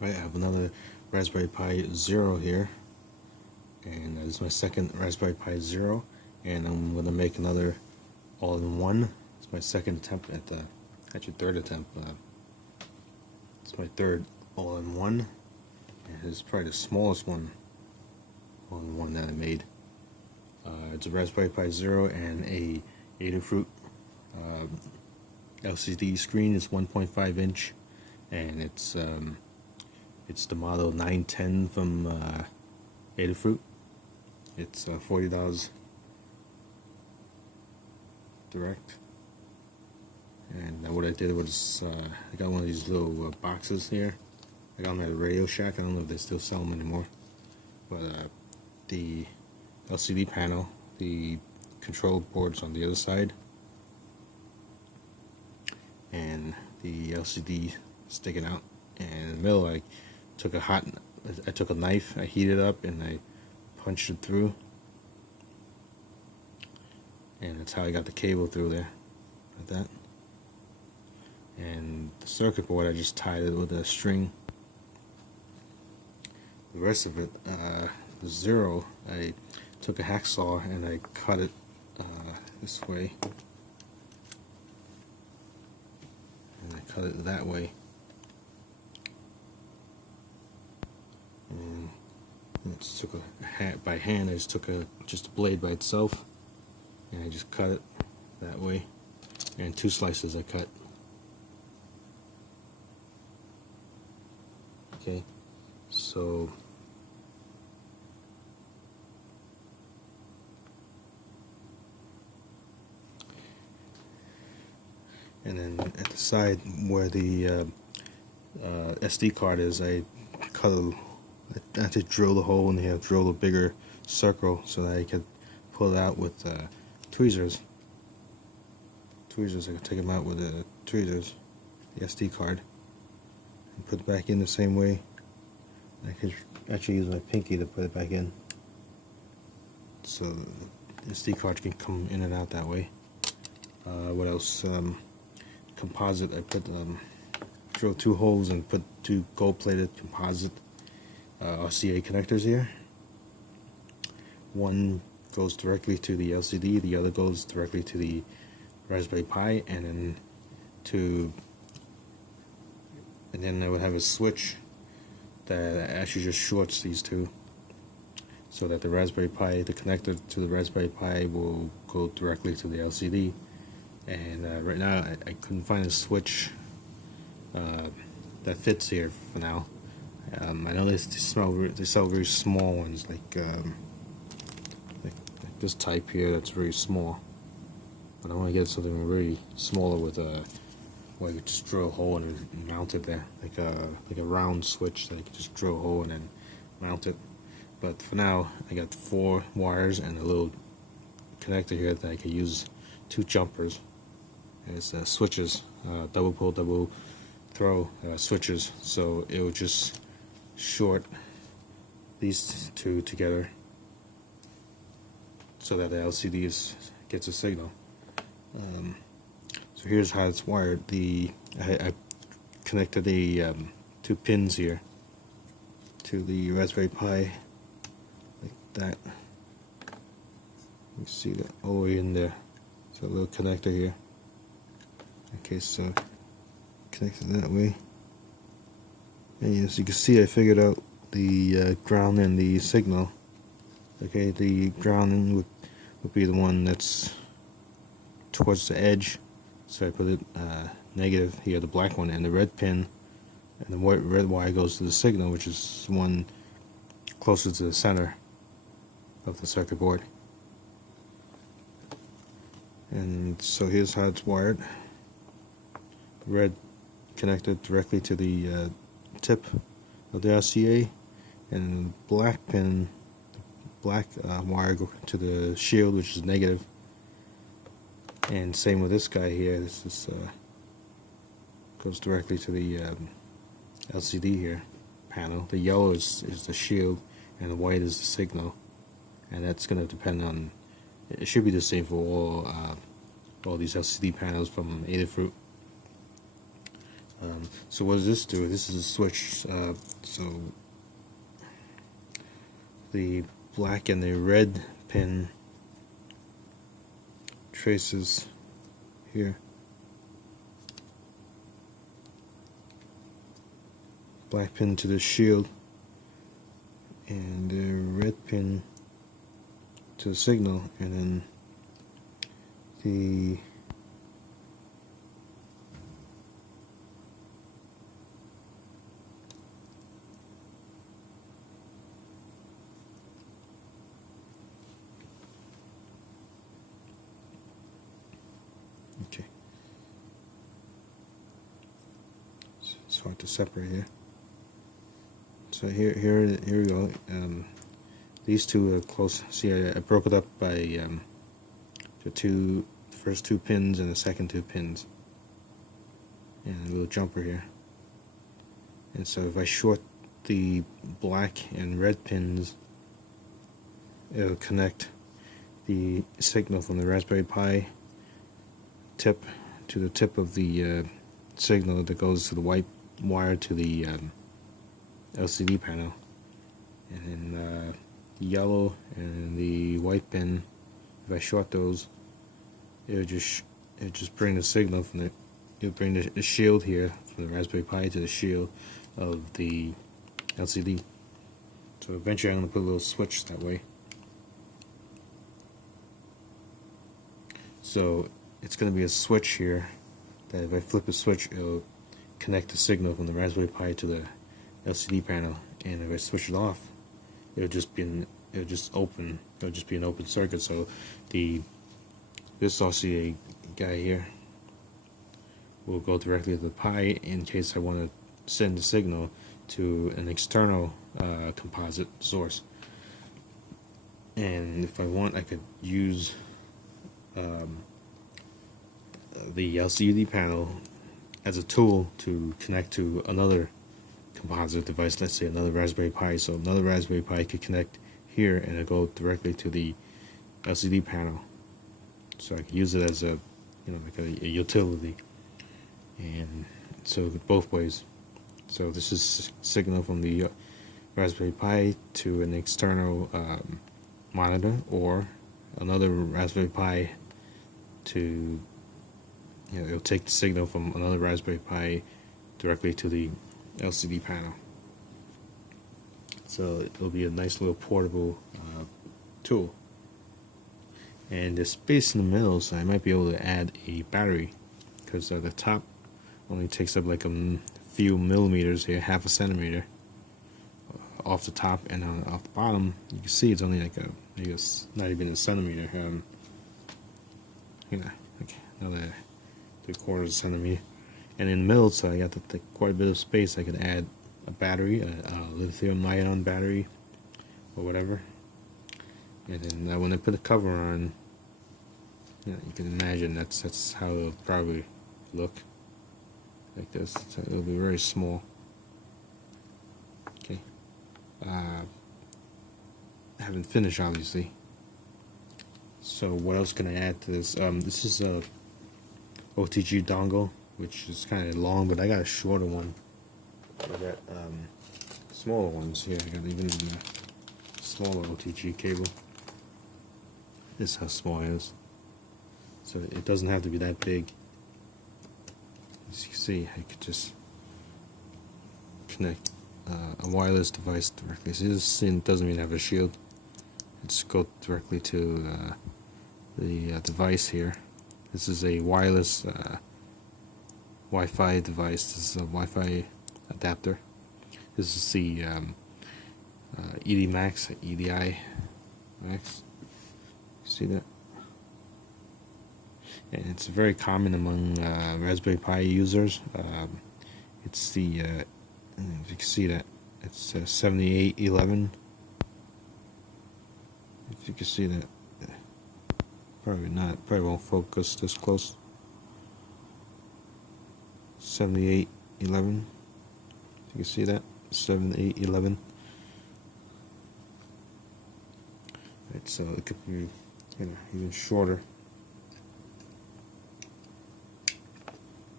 Right, I have another Raspberry Pi Zero here, and this is my second Raspberry Pi Zero, and I'm going to make another all-in-one. It's my second attempt at the, actually third attempt. It's my third all-in-one, and it's probably the smallest one all-in-one that I made. It's a Raspberry Pi Zero and a Adafruit LCD screen. It's 1.5 inch, and it's the model 910 from Adafruit. It's $40 direct. And what I did was I got one of these little boxes here. I got them at a Radio Shack. I don't know if they still sell them anymore. But the LCD panel, the control board's on the other side, and the LCD sticking out. And in the middle, I took a knife, I heated it up, and I punched it through, and that's how I got the cable through there, like that. And the circuit board, I just tied it with a string. The rest of it, the Zero, I took a hacksaw and I cut it this way, and I cut it that way. And I just took by hand. I just took just a blade by itself, and I just cut it that way. And 2 slices I cut. Okay, so and then at the side where the SD card is, I had to drill the hole, and they have drilled a bigger circle so that I could pull it out with tweezers. I could take them out with the tweezers, the SD card, and put it back in the same way. I could actually use my pinky to put it back in, so the SD card can come in and out that way. What else? Composite. I put drilled 2 holes and put 2 gold-plated composite RCA connectors here. One goes directly to the LCD, the other goes directly to the Raspberry Pi, and then I would have a switch that actually just shorts these two, so that the Raspberry Pi, the connector to the Raspberry Pi, will go directly to the LCD. And right now I couldn't find a switch that fits here for now. I know they sell very small ones, like this type here that's very small. But I want to get something really smaller with where I could just drill a hole and mount it there, like a round switch that I could just drill a hole and then mount it. But for now, I got 4 wires and a little connector here that I could use 2 jumpers. And it's switches, double pull, double throw switches. So it will just short these 2 together, so that the LCD gets a signal. So here's how it's wired. I connected the 2 pins here to the Raspberry Pi, like that. You see that all the way in there. So a little connector here. Okay, so connected that way. And as you can see, I figured out the ground and the signal. Okay, the ground would be the one that's towards the edge, so I put it negative here, the black one, and the red pin, and the red wire goes to the signal, which is one closer to the center of the circuit board. And so here's how it's wired. Red connected directly to the tip of the RCA, and black pin, black wire go to the shield, which is negative. And same with this guy here. This is goes directly to the LCD here panel. The yellow is the shield, and the white is the signal. And that's going to depend on. It should be the same for all these LCD panels from Adafruit. So what does this do? This is a switch. So the black and the red pin traces here. Black pin to the shield, and the red pin to the signal, and then the okay. It's hard to separate here. So here we go. These two are close. See, I broke it up by the first two pins and the second two pins, and a little jumper here. And so if I short the black and red pins, it'll connect the signal from the Raspberry Pi tip to the tip of the signal that goes to the white wire to the LCD panel, and then the yellow and the white pin, if I short those, it'll just bring the signal from it'll bring the shield here from the Raspberry Pi to the shield of the LCD. So eventually I'm going to put a little switch that way. So it's going to be a switch here that if I flip the switch, it'll connect the signal from the Raspberry Pi to the LCD panel, and if I switch it off, it'll just be an open circuit. So this LCD guy here will go directly to the Pi in case I want to send the signal to an external composite source. And if I want, I could use the LCD panel as a tool to connect to another composite device, let's say another Raspberry Pi. So another Raspberry Pi could connect here and it'll go directly to the LCD panel. So I can use it as a like a utility, and so both ways. So this is signal from the Raspberry Pi to an external monitor, or another Raspberry Pi to it'll take the signal from another Raspberry Pi directly to the LCD panel. So it'll be a nice little portable tool. And there's space in the middle, so I might be able to add a battery, because the top only takes up like a few millimeters here, half a centimeter off the top, and off the bottom you can see it's only like maybe it's not even a centimeter. Okay, another 3/4 centimeter. And in the middle, so I got quite a bit of space. I could add a battery, a lithium-ion battery, or whatever. And then when I put the cover on, you can imagine that's how it'll probably look, like this. So it'll be very small. Okay. I haven't finished, obviously. So what else can I add to this? This is a OTG dongle, which is kind of long, but I got a shorter one. I got smaller ones here. I got even a smaller OTG cable. This is how small it is. So it doesn't have to be that big. As you can see, I could just connect a wireless device directly. So this doesn't even have a shield. It just goes directly to the device here. This is a wireless Wi-Fi device. This is a Wi-Fi adapter. This is the EDI Max. See that? And it's very common among Raspberry Pi users. It's the if you can see that, it's 7811. If you can see that, probably not. Probably won't focus this close. 7811. You can see that, 7811. Right, so it could be even shorter.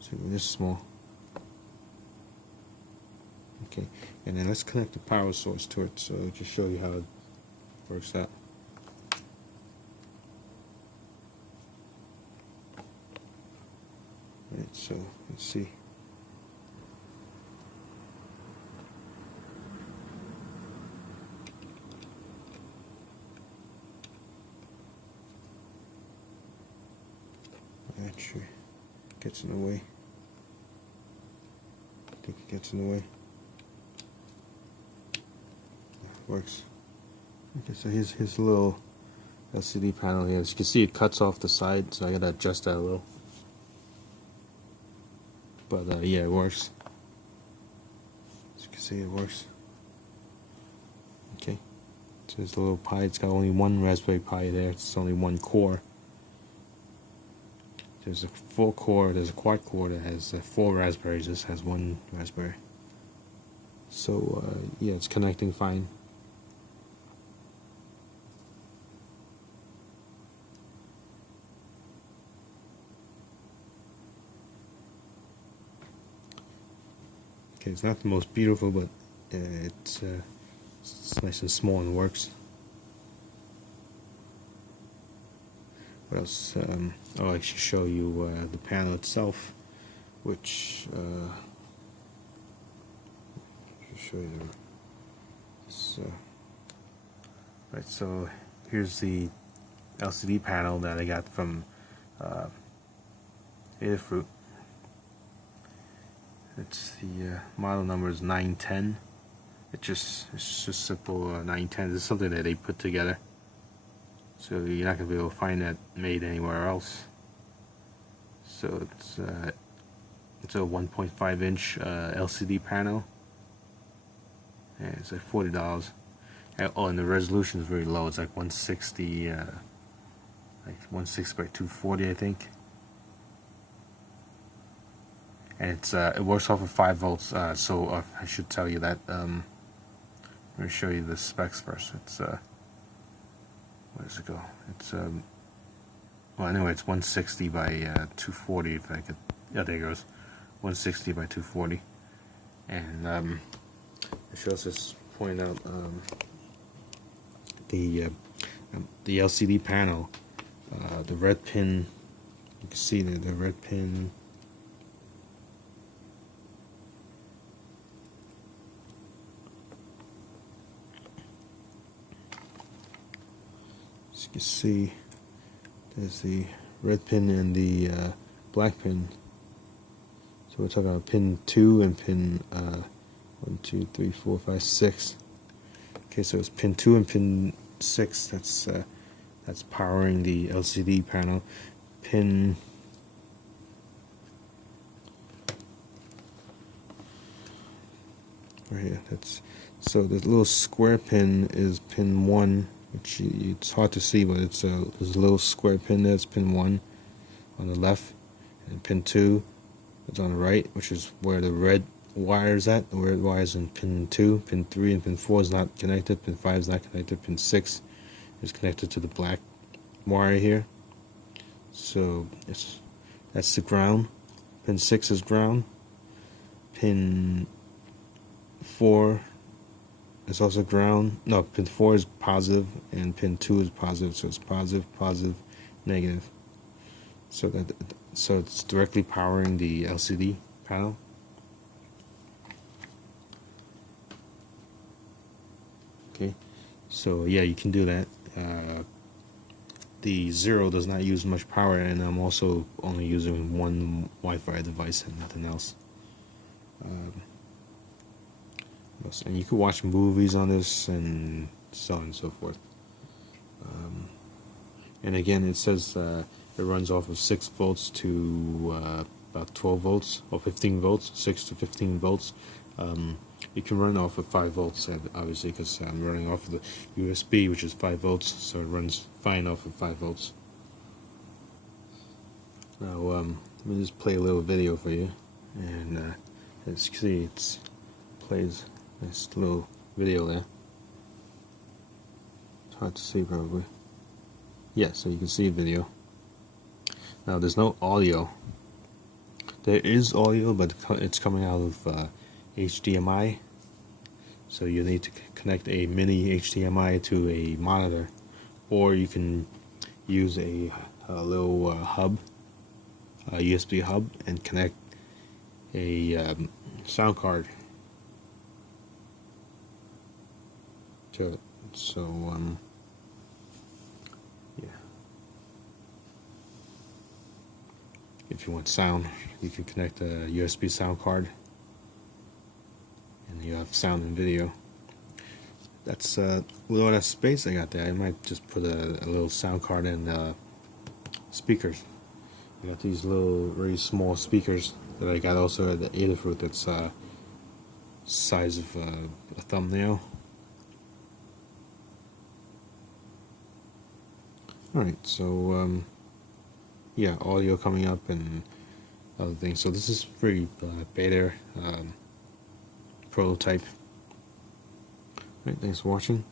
So this small. Okay, and then let's connect the power source to it, so just show you how it works out. Right, so let's see. Actually, gets in the way. I think it gets in the way. Works. Okay, so here's a little LCD panel here. As you can see, it cuts off the side, so I gotta adjust that a little. But yeah, it works. As you can see, it works. Okay, so there's a little Pi. It's got only one Raspberry Pi there. It's only one core. There's a full core. There's a quad core that has 4 raspberries. This has 1 raspberry. So yeah, it's connecting fine. Okay, it's not the most beautiful, but it's nice and small and works. What else? I should show you the panel itself, which show you this. Right, so here's the LCD panel that I got from Adafruit. It's the model number is 910. It's just simple 910. This is something that they put together, so you're not gonna be able to find that made anywhere else. So it's a 1.5 inch LCD panel, and it's like $40. Oh, and the resolution is very low. It's like 160, like 160 by 240, I think. And it's it works off of 5 volts. So I should tell you that. Let me show you the specs first. It's where does it go? It's well, anyway, it's 160 by 240. If I could, yeah, there it goes. 160 by 240. And I should also just point out the LCD panel, the red pin. You can see the red pin. As you can see, there's the red pin and the black pin. So we're talking about pin 2 and pin 1, 2, 3, 4, 5, 6. Okay, so it's pin 2 and pin 6. That's powering the LCD panel. Pin right here. So the little square pin is pin 1, which it's hard to see, but there's a little square pin there. It's pin 1 on the left, and pin 2 is on the right, which is where the red wire is at. The red wire is in pin 2. Pin 3 and pin 4 is not connected. Pin 5 is not connected. Pin 6 is connected to the black wire here. So that's the ground. Pin 6 is ground. Pin 4 is also ground. No, pin 4 is positive, and pin 2 is positive. So it's positive, positive, negative. So it's directly powering the LCD panel. Okay, so yeah, you can do that. The Zero does not use much power, and I'm also only using one Wi-Fi device and nothing else. And you can watch movies on this and so on and so forth. And again, it says it runs off of 6 volts to about 12 volts or 15 volts, 6 to 15 volts. You can run off of 5 volts, obviously, because I'm running off of the USB, which is 5 volts, so it runs fine off of 5 volts. Now, let me just play a little video for you, and as you can see, it plays this little video there. It's hard to see, probably. Yeah, so you can see a video. Now, there's no audio. There is audio, but it's coming out of HDMI, So you need to connect a mini HDMI to a monitor, or you can use a little hub, a USB hub, and connect a sound card to it. So yeah, if you want sound, you can connect a USB sound card, and you have sound and video. That's with all that space I got there, I might just put a little sound card and speakers. I got these little very small speakers that I got also at the Adafruit, that's size of a thumbnail. Alright, so yeah, audio coming up and other things. So this is very beta prototype. Alright, thanks for watching.